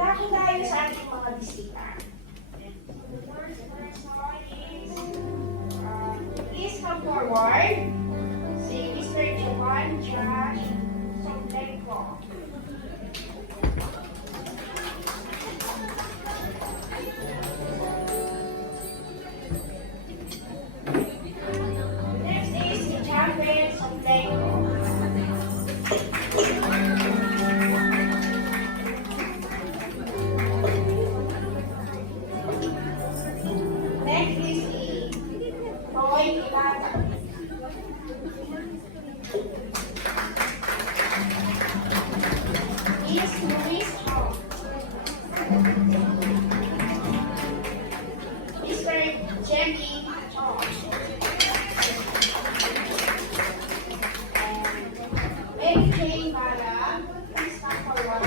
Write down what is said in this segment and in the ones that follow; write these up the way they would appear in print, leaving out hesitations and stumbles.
Lalaki tayo sa ating mga bisita. Please come forward. Si Mr. Jovan Josh Somblenko. Next is si Japheth Somblenko. Next is si Roy Ilana. Is Luis Hong. Mr. Jemmy Chong. Mary Jane Mara. Please come forward.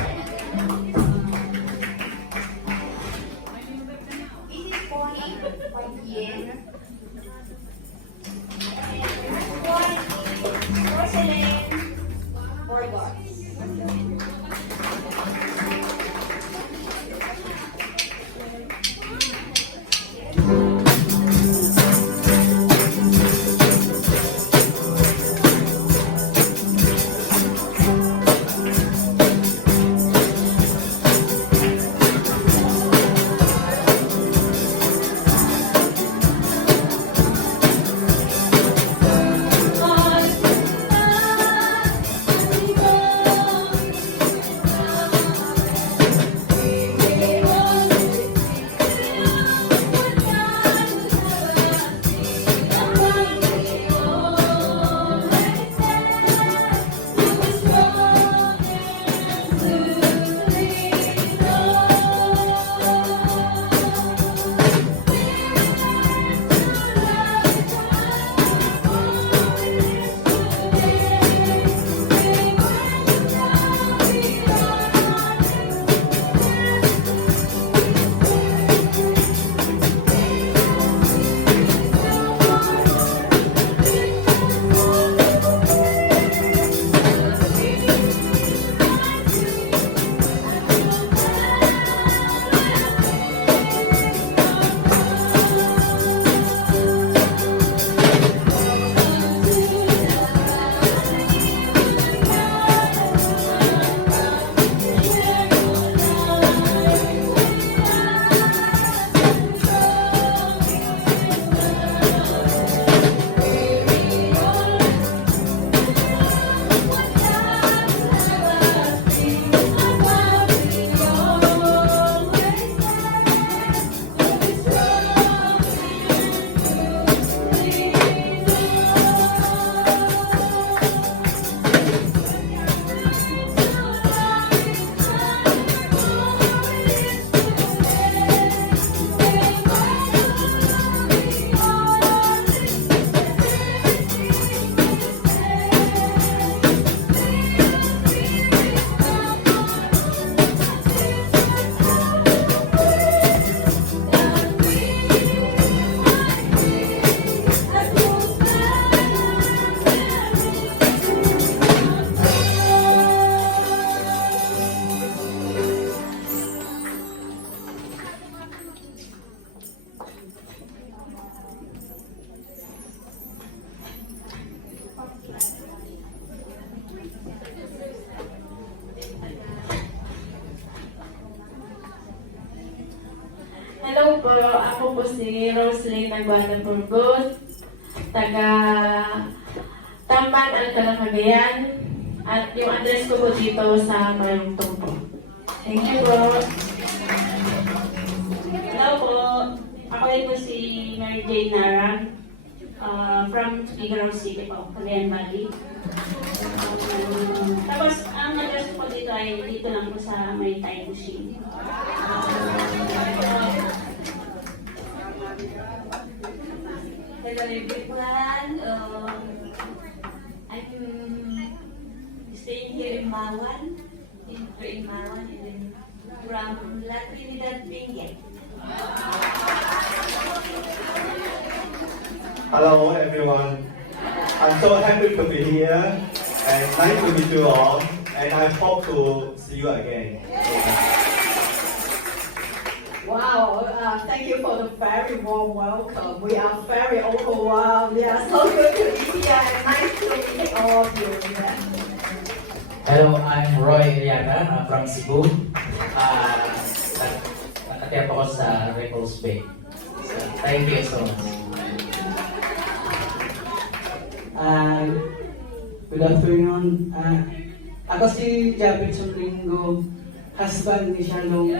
Mrs. Bonnie Wagien. And one is Rosalyn Borgos. Hello po, ako po si Roslyn Aguada Burgos, taga Tamban, Alcala, Cagayan, at yung address ko po dito sa Mayungtong po. Thank you po. Hello po, ako rin po si Mary Jane Nara, from Figaro City po, Cagayan Valley. Tapos, ang address ko dito ay dito lang po sa may Thai Cuisine. Hello everyone. I'm staying here in Marwan, and then from La Trinidad, Benguet. Hello everyone. I'm so happy to be here and nice to meet you all, and I hope to see you again. Wow, thank you for the very warm welcome. We are very overwhelmed. Yeah, so good to be here and nice to meet all of you. Yeah. Hello, I'm Roy Iliana from Cebu. Nakatira po ako sa Repulse Bay. So, thank you so much. Good afternoon. Ako si Japit Sumlingo, husband ni Shalom.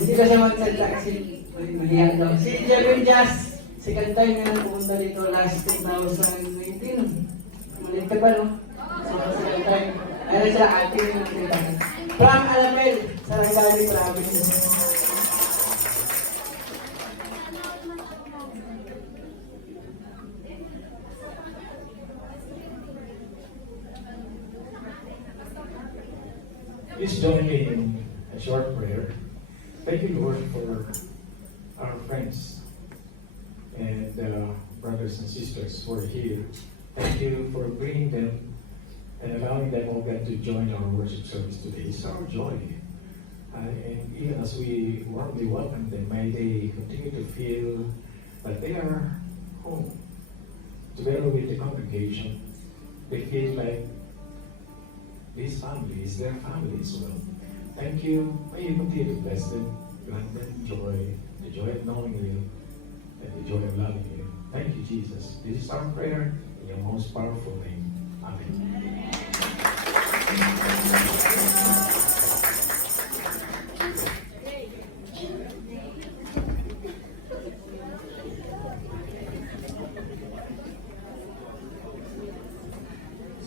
Hindi ko siya magsalita kasi mahiya daw. Si Javin Jazz, second time na pumunta dito last 2019. Malit ka pa, no? So, second time. Meron siya ating nakita. From Alamel, Sarangani Province. Please join me in a short prayer. Thank you, Lord, for our friends and brothers and sisters who are here. Thank you for bringing them and allowing them, oh God, to join our worship service today. It's our joy. And even as we warmly welcome them, may they continue to feel that they are home. Together with the congregation, they feel like this family is their family as well. Thank you. May you continue to bless them, grant them joy, the joy of knowing you, and the joy of loving you. Thank you, Jesus. This is our prayer in your most powerful name. Amen.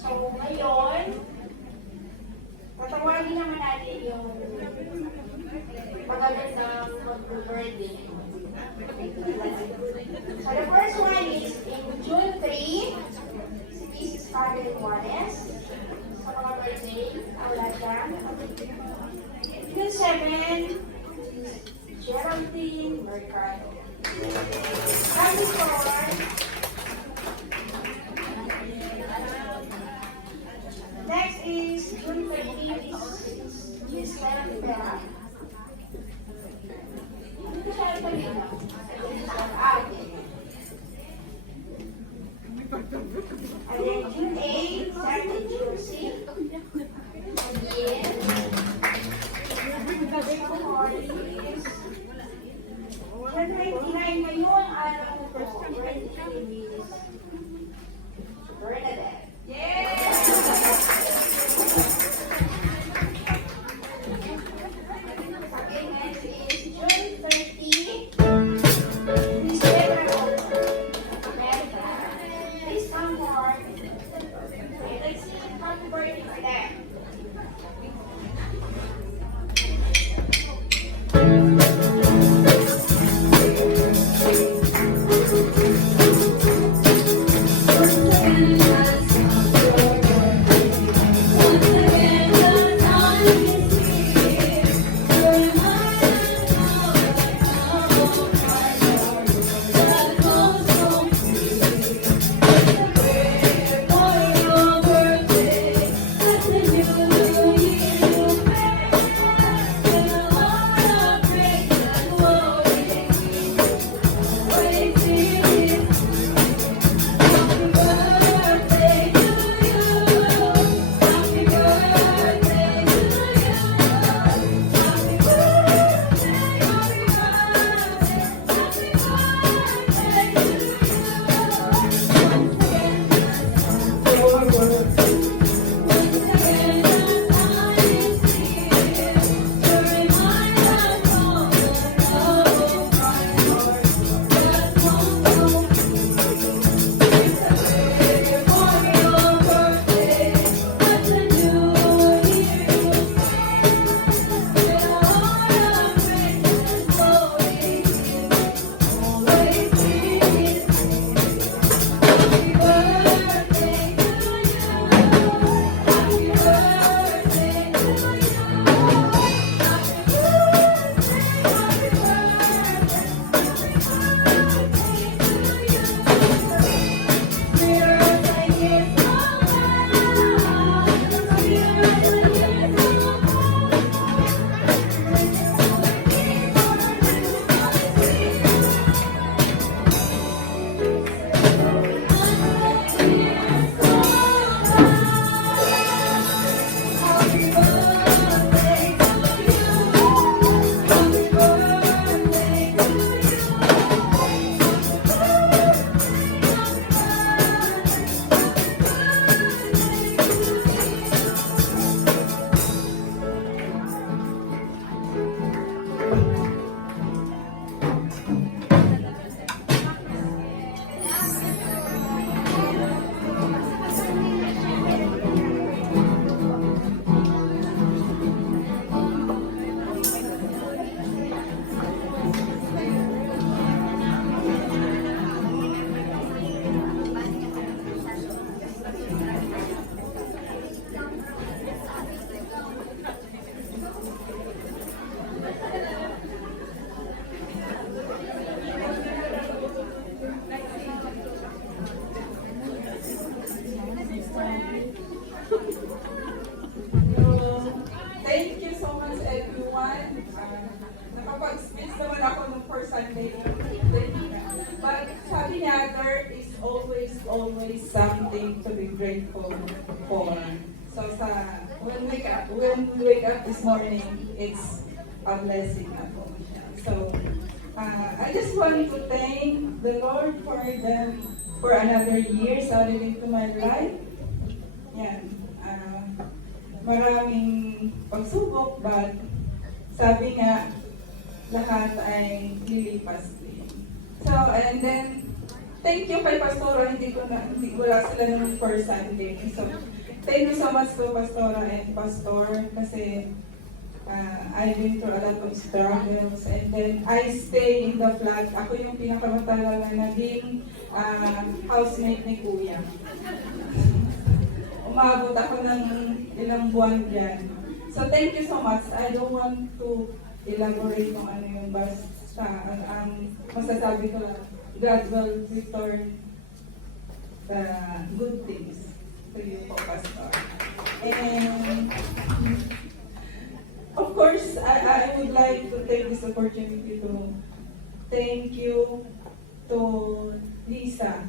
So, ngayon, tatawagin naman natin yung pagagandang mag-birthday. So, the first one is in June 3, si Mrs. Carmen Juarez. Sa mga birthday, wala dyan. June 7, Geraldine Mercado. Happy for next is June 13 is Miss Lara Rivera. Hindi ko siya nagpagina. Okay. And then June 8, Saturday, Jersey. Again. June 29 ngayon, araw ko po, birthday ni Miss Bernadette. Okay, next is June 30. Miss Deborah Olson, America. Please come forward. Okay, let's sing happy birthday for them. Happy grateful for. So when we wake up this morning, it's a blessing na po siya. So I just want to thank the Lord for another year added into my life. Yan. Maraming pagsubok, but sabi nga, lahat ay lilipas din. So, and then, thank you kay Pastora, hindi wala sila nung first Sunday. So, thank you so much to Pastora and Pastor, kasi I've been through a lot of struggles, and then I stay in the flat. Ako yung pinakamatagal na naging housemate ni Kuya. Umabot ako ng ilang buwan dyan. So thank you so much. I don't want to elaborate kung ano yung basta. Masasabi ko lang, God will return the good things to you po, Pastor. And of course, I would like to take this opportunity to thank you to Lisa.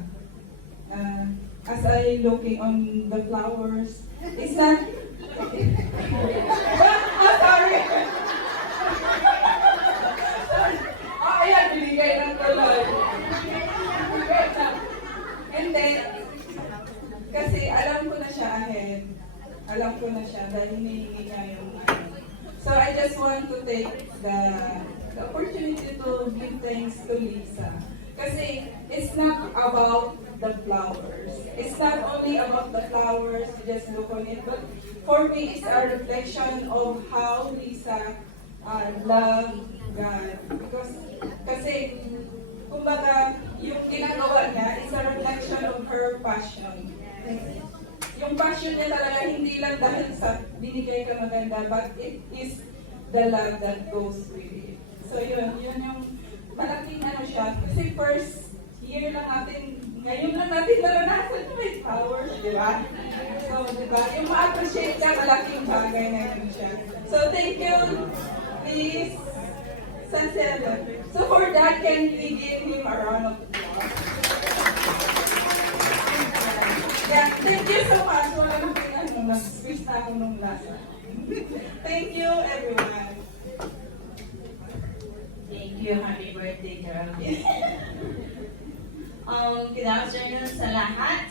As I looking on the flowers, it's not. Sorry. Ayan, binigay ng tuloy. And then, kasi alam ko na siya ahead. Alam ko na siya dahil hinihingi niya yung So I just want to take the opportunity to give thanks to Lisa. Kasi it's not about the flowers. It's not only about the flowers, just look on it, but for me, it's a reflection of how Lisa loved God. Kasi, kumbaga, yung ginagawa niya is a reflection of her passion. Yung passion niya talaga, hindi lang dahil sa binigay ka maganda, but it is the love that goes with it. So yun yung malaking ano siya. Kasi first year lang natin, ngayon lang natin naranasan may powers, di ba? So, di ba? Yung ma-appreciate ka, malaking bagay na yun siya. So, thank you, please, Sancelo. So, for that, can we give him a round of applause? Yeah, thank you so much. Wala nang nag-squeeze na ako nung last. Thank you, everyone. Thank you. Happy birthday, girl. Good afternoon sa lahat.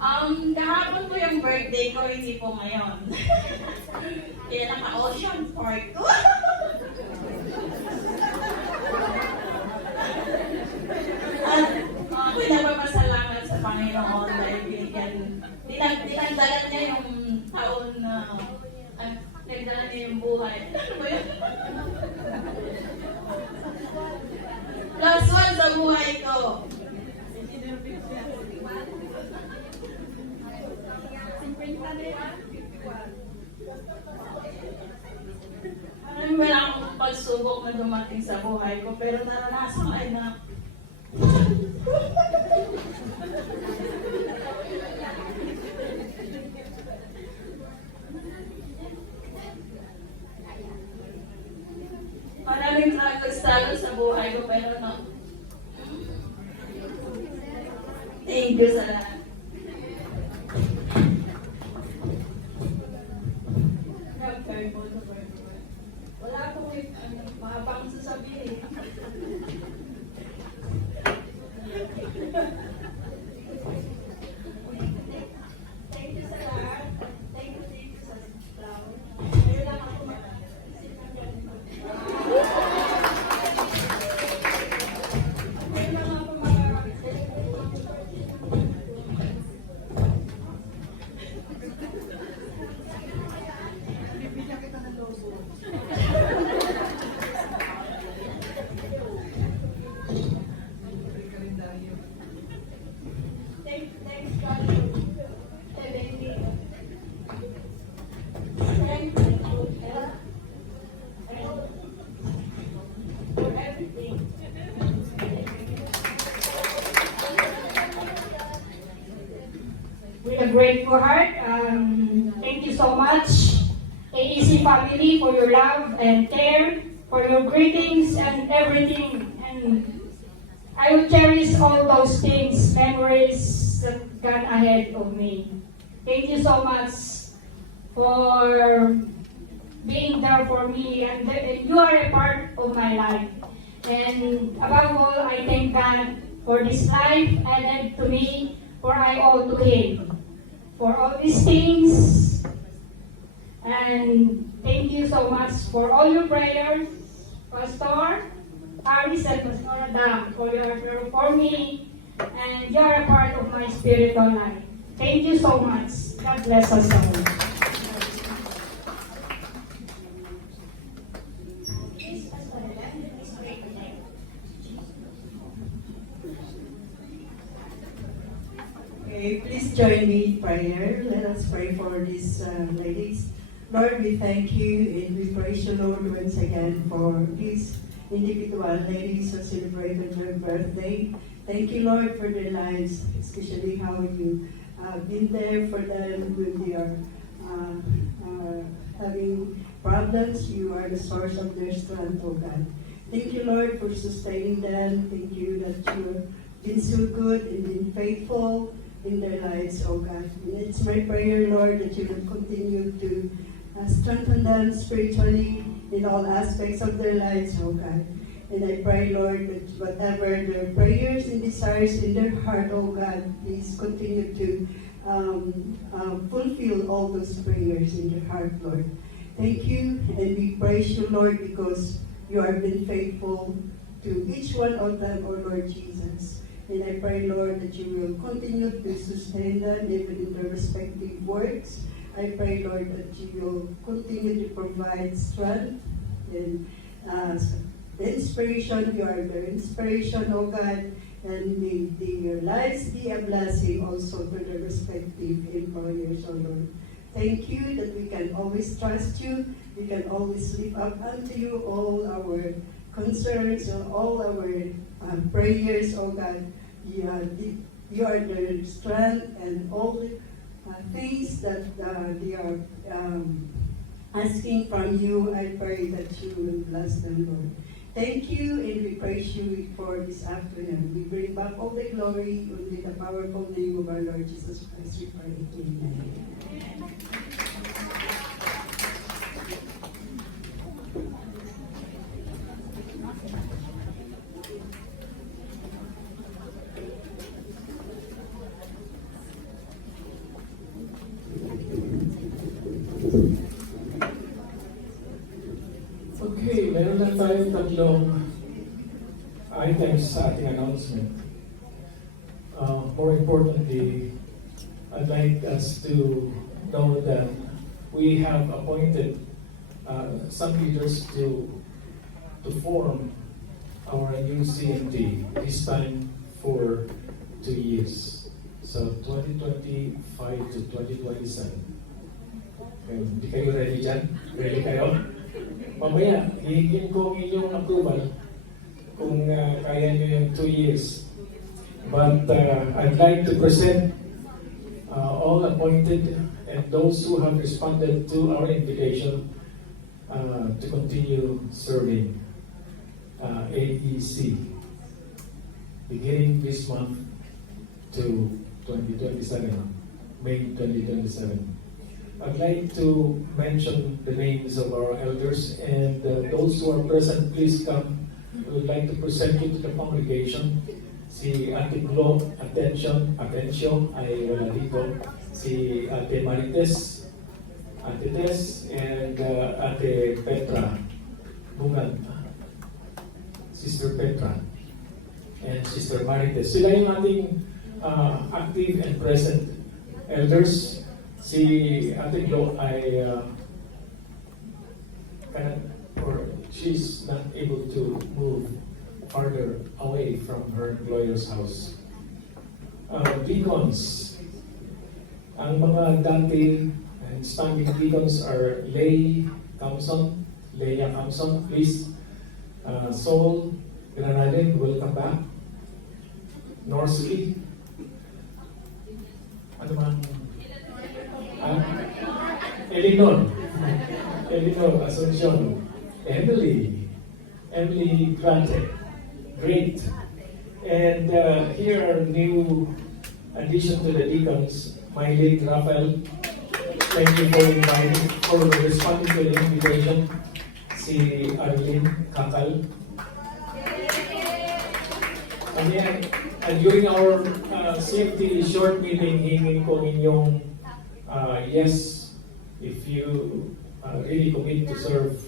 Kahapon po yung birthday ko, hindi po ngayon. Kaya naka-ocean park ko. At ako'y nagpapasalamat sa Panginoon dahil dinagdagan niya yung taon na nagdala niya yung buhay. Ano ba yun? Plus one sa buhay ko. Wala akong pagsubok na dumating sa buhay ko, pero naranasan ay na maraming struggle sa buhay ko, pero no. Thank you sa lahat. Wala akong mahabang sasabihin. Thank you sa lahat. Thank you sa flower. Ngayon lang ako mag-isip ng ganito. Ngayon lang ako with a grateful heart. Thank you so much, AEC family, for your love and care, for your greetings and everything. And I will cherish all those things, memories that gone ahead of me. Thank you so much for being there for me, and you are a part of my life. And above all, I thank God for this life added to me, for I owe to Him for all these things. And thank you so much for all your prayers, Pastor Aris and Pastor Adam, for your prayer for me, and you are a part of my spiritual life. Thank you so much. God bless us all. Please, Pastor Adam, please pray today. Okay, please join me in prayer. Let us pray for these ladies. Lord, we thank you and we praise you, Lord, once again for these individual ladies who celebrated their birthday. Thank you, Lord, for their lives, especially how you been there for them when they are having problems. You are the source of their strength, oh God. Thank you, Lord, for sustaining them. Thank you that you have been so good and been faithful in their lives, oh God. And it's my prayer, Lord, that you will continue to strengthen them spiritually in all aspects of their lives, oh God. And I pray, Lord, that whatever their prayers and desires in their heart, oh God, please continue to fulfill all those prayers in their heart, Lord. Thank you, and we praise you, Lord, because you have been faithful to each one of them, oh Lord Jesus. And I pray, Lord, that you will continue to sustain them even in their respective works. I pray, Lord, that you will continue to provide strength and inspiration. You are their inspiration, oh God, and may their lives be a blessing also to their respective employers, oh Lord. Thank you that we can always trust you. We can always lift up unto you all our concerns and all our prayers, oh God. You are their strength and all the things that they are asking from you. I pray that you will bless them, Lord. Thank you, and we praise you for this afternoon. We bring back all the glory in the powerful name of our Lord Jesus Christ. We pray. Amen. Okay, meron lang tayong tatlong items sa ating announcement. More importantly, I'd like us to know that we have appointed some leaders to form our new CMT, this time for 2 years. So 2025 to 2027. Okay, hindi kayo ready dyan? Ready kayo? Mamaya, hihingin ko inyong approval kung kaya nyo yung 2 years. But I'd like to present all appointed and those who have responded to our invitation to continue serving AEC beginning this month to 2027, May 2027. I'd like to mention the names of our elders, and those who are present, please come. We would like to present you to the congregation. Si Ate Glo, attention, ay wala dito. Si Ate Marites, Ate Tess, and Ate Petra Bungan. Sister Petra and Sister Marites. Sila yung ating active and present elders. Si Ate Glo ay she's not able to move farther away from her employer's house. Deacons, ang mga dati and standing deacons are Leia Camson, please. Saul Granadin, welcome back. Norsley, ano man? Elinor Asuncion, Emily Grante, great. And here are new addition to the deacons, Mylene Rafael, thank you for responding to the invitation. Si Arlene Kakal. And during our CFT short meeting, hingin ko ninyong yes, if you really commit to serve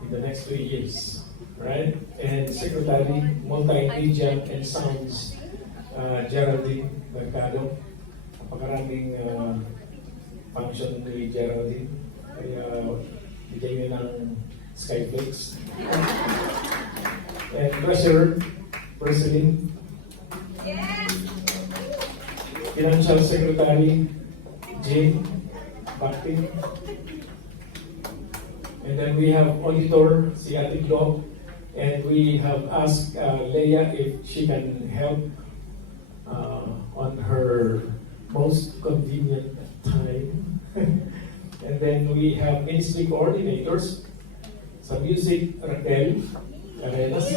in the next 3 years, right? And Secretary, Multimedia and Sounds, Geraldine Mercado. Napakaraming function ni Geraldine. Kaya bigay nyo ng Skyflix. And Treasurer, President. Financial Secretary, Jane Bakti. And then we have Auditor, si Ate Glo. And we have asked Leia if she can help on her most convenient time. And then we have ministry coordinators. Sa music, Raquel Carenas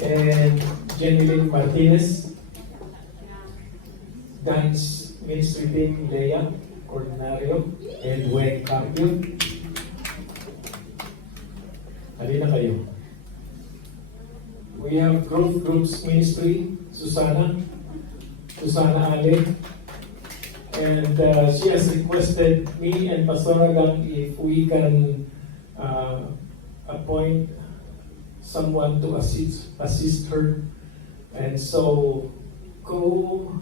and Jeneline Martinez. Dance ministry team, Leia Ordinario and Wen Carpio. Halina kayo. We have Growth Groups Ministry, Susana Ale. And she has requested me and Pastor Agang if we can appoint someone to assist her. And so, Growth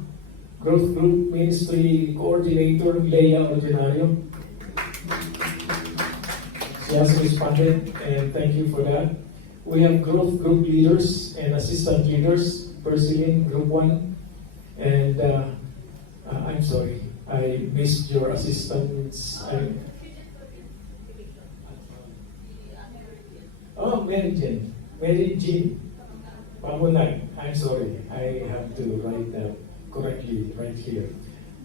Group Ministry Coordinator, Leia Ordinario. She has responded, and thank you for that. We have Growth Group Leaders and Assistant Leaders, Persilin, Group 1. And I'm sorry, I missed your assistants. Mary Jean Pamunag. I'm sorry, I have to write that correctly right here.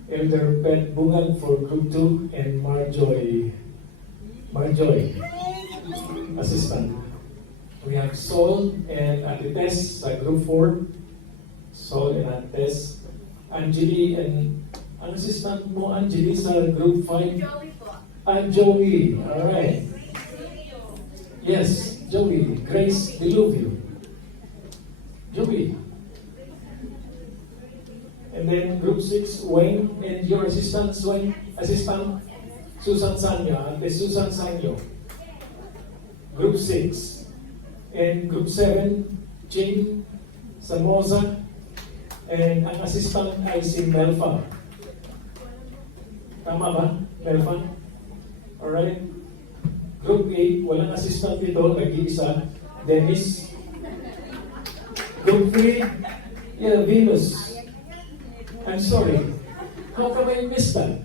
Elder Pet Bungan for Group 2 and Marjoy, Assistant. We have Sol and Ates sa Group 4. Sol and Ates. Angeli and ang assistant mo, Angeli, sa Group 5? Joey po. Joey. Alright. Yes, Joey. Grace Diluvio. Joey. And then Group 6, Wayne, and your assistant, Assistant Susan Sanyo, Ate Susan Sanyo. Group 6. And Group 7, Jing Samosa. And ang assistant ay si Melfa. Tama ba, Melfa? Alright. Group 8, walang assistant dito, nag-iisa. Dennis. Group 3, Venus. I'm sorry. How come I missed that?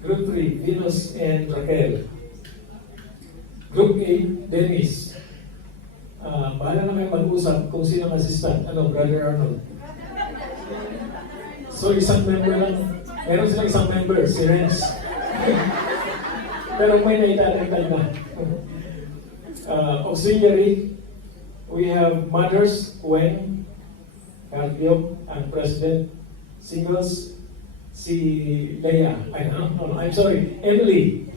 Group 3, Venus and Raquel. Group 8, Dennis. Bahala na kayo mag-usap kung sino ang assistant. Ano, Brother Arnold? So, isang member lang. Meron silang isang member, si Renz. Pero may naitatagtag na. Auxiliary, we have Mothers, Gwen, Carpio, and President. Singles, si Leia. I'm sorry, Emily.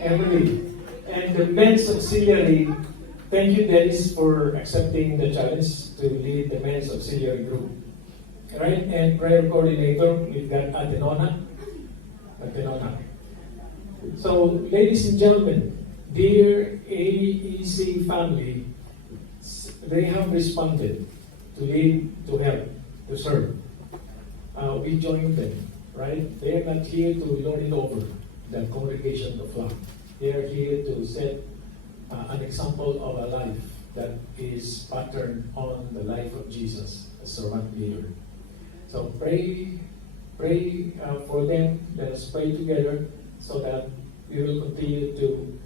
And the Men's Auxiliary, thank you, Dennis, for accepting the challenge to lead the Men's Auxiliary Group. Right? And prayer coordinator, we've got Atenona. So, ladies and gentlemen, dear AEC family, they have responded to lead, to help, to serve. We join them, right? They are not here to lord it over the congregation, the flock. They are here to set an example of a life that is patterned on the life of Jesus, a servant leader. So pray for them. Let us pray together so that we will continue to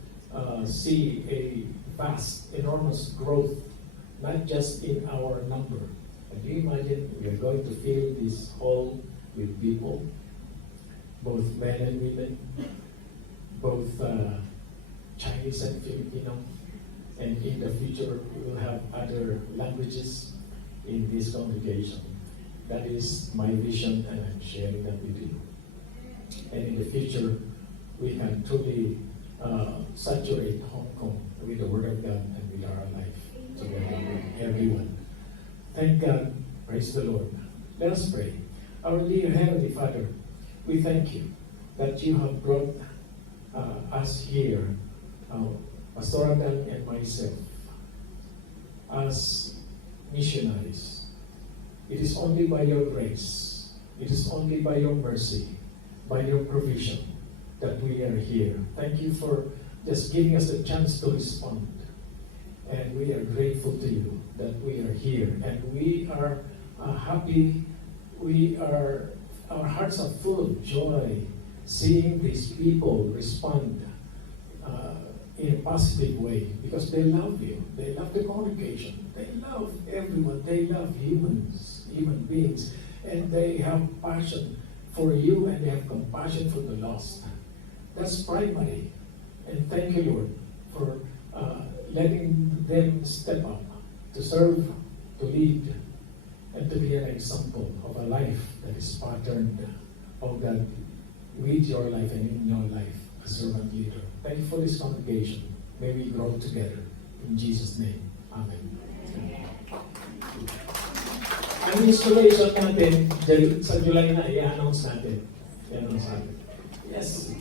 see a vast, enormous growth, not just in our number. Can you imagine we are going to fill this hall with people, both men and women, both Chinese and Filipino, and in the future we will have other languages in this congregation. That is my vision, and I'm sharing that with you. And in the future, we can truly saturate Hong Kong with the Word of God and with our life together with everyone. Thank God. Praise the Lord. Let us pray. Our dear Heavenly Father, we thank you that you have brought us here, Pastor Adam and myself, as missionaries. It is only by your grace, it is only by your mercy, by your provision that we are here. Thank you for just giving us a chance to respond. And we are grateful to you that we are here. And we are happy. Our hearts are full of joy seeing these people respond in a positive way, because they love you. They love the congregation. They love everyone. They love human beings. And they have passion for you, and they have compassion for the lost. That's primary. And thank you, Lord, for letting them step up to serve, to lead, and to be an example of a life that is patterned, oh God, with your life and in your life, a servant leader. Thank you for this congregation. May we grow together. In Jesus' name. Amen. Ang installation natin, sa July na, i-announce natin. Yes.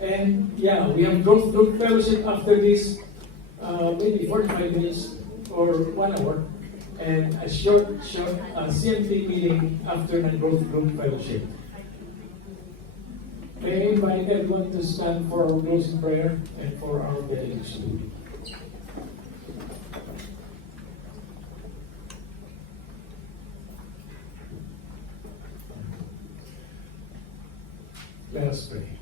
And yeah, we have growth group fellowship after this, maybe 45 minutes or 1 hour. And a short CMT meeting after the growth group fellowship. May I invite everyone to stand for our closing prayer and for our benediction. Let us pray.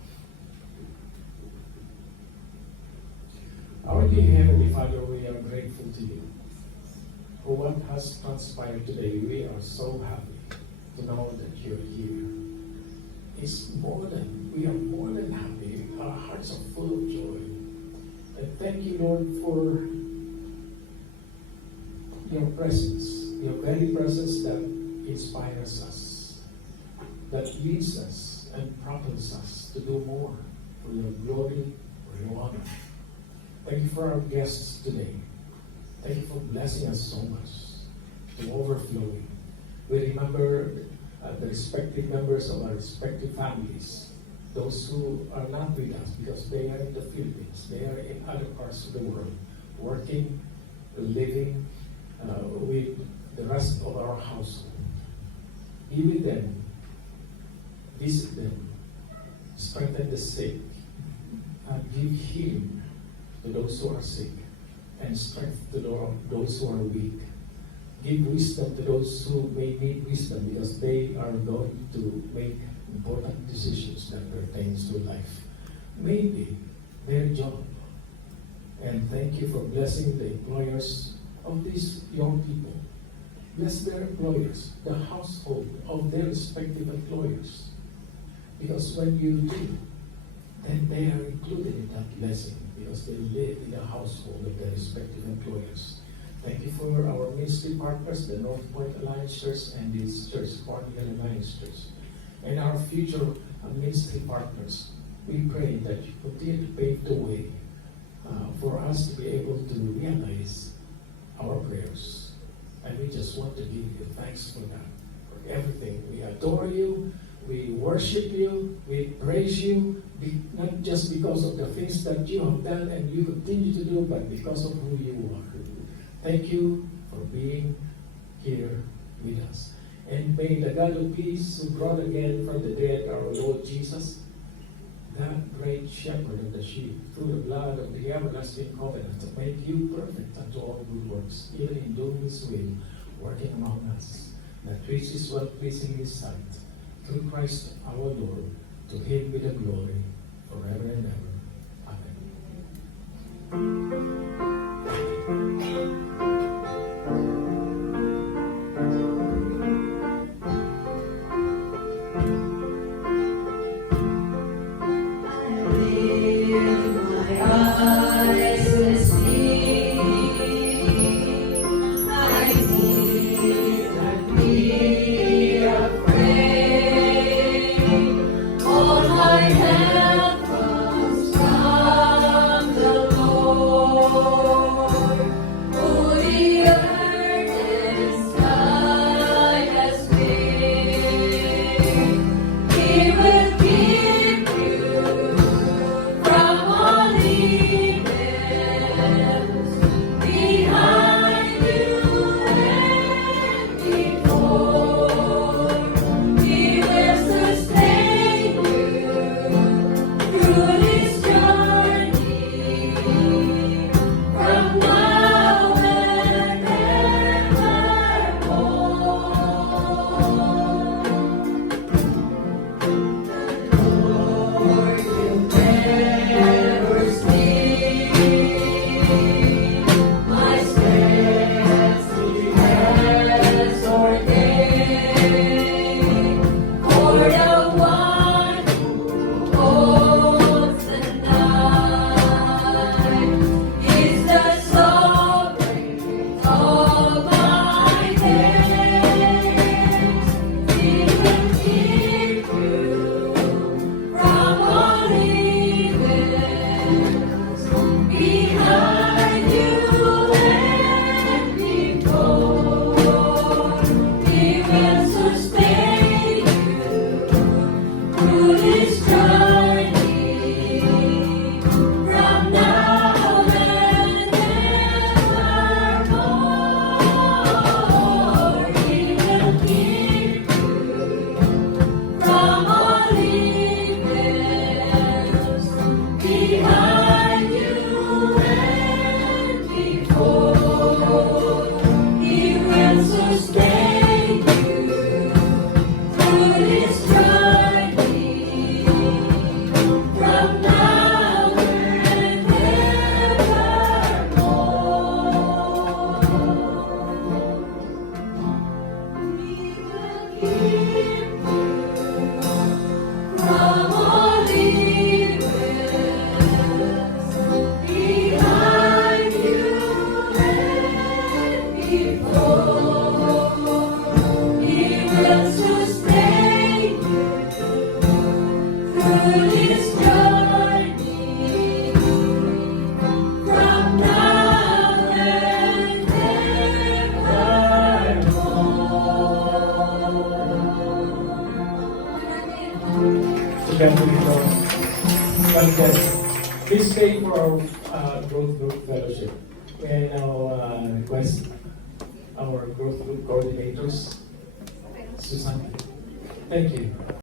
Our dear Heavenly Father, we are grateful to you for what has transpired today. We are so happy to know that you're here. We are more than happy. Our hearts are full of joy. And thank you, Lord, for your presence, your very presence that inspires us, that leads us and propels us to do more for your glory, for your honor. Thank you for our guests today. Thank you for blessing us so much to overflowing. We remember the respective members of our respective families, those who are not with us because they are in the Philippines, they are in other parts of the world, working, living with the rest of our household. Be with them, visit them, strengthen the sick, and give healing to those who are sick, and strength to those who are weak. Give wisdom to those who may need wisdom, because they are going to make important decisions that pertains to life. Maybe their job. And thank you for blessing the employers of these young people. Bless their employers, the household of their respective employers. Because when you do, then they are included in that blessing, because they live in the household of their respective employers. Thank you for our ministry partners, the North Point Alliance Church and this church, Cornhill Alliance Church, and our future ministry partners. We pray that you continue to pave the way for us to be able to realize our prayers. And we just want to give you thanks for that, for everything. We adore you, we worship you, we praise you, not just because of the things that you have done and you continue to do, but because of who you are. Thank you for being here with us. And may the God of peace, who brought again from the dead our Lord Jesus, that great shepherd of the sheep, through the blood of the everlasting covenant, to make you perfect unto all good works, even in doing his will, working among us, that which is well pleasing in his sight, through Christ our Lord, to him be the glory forever and ever. Amen. I help comes from the Lord, who the earth and sky has made. He will keep you from all evils, behind you and before. He will sustain you through this journey, from now and evermore. Never sleep. My steps He has ordained. For the one who holds the night is the sovereign of my days. He will keep you from all evils, behind you and before. He will sustain you through this journey, from now and evermore. He will keep you from all evils, behind you and before. He will sustain you through this journey, from now and evermore. He will keep you from all evils, behind you and before. He will sustain you through this journey, from now and evermore. So God be glory. God bless. Please stay for our growth group fellowship. We now request our growth group coordinators, Susan. Thank you.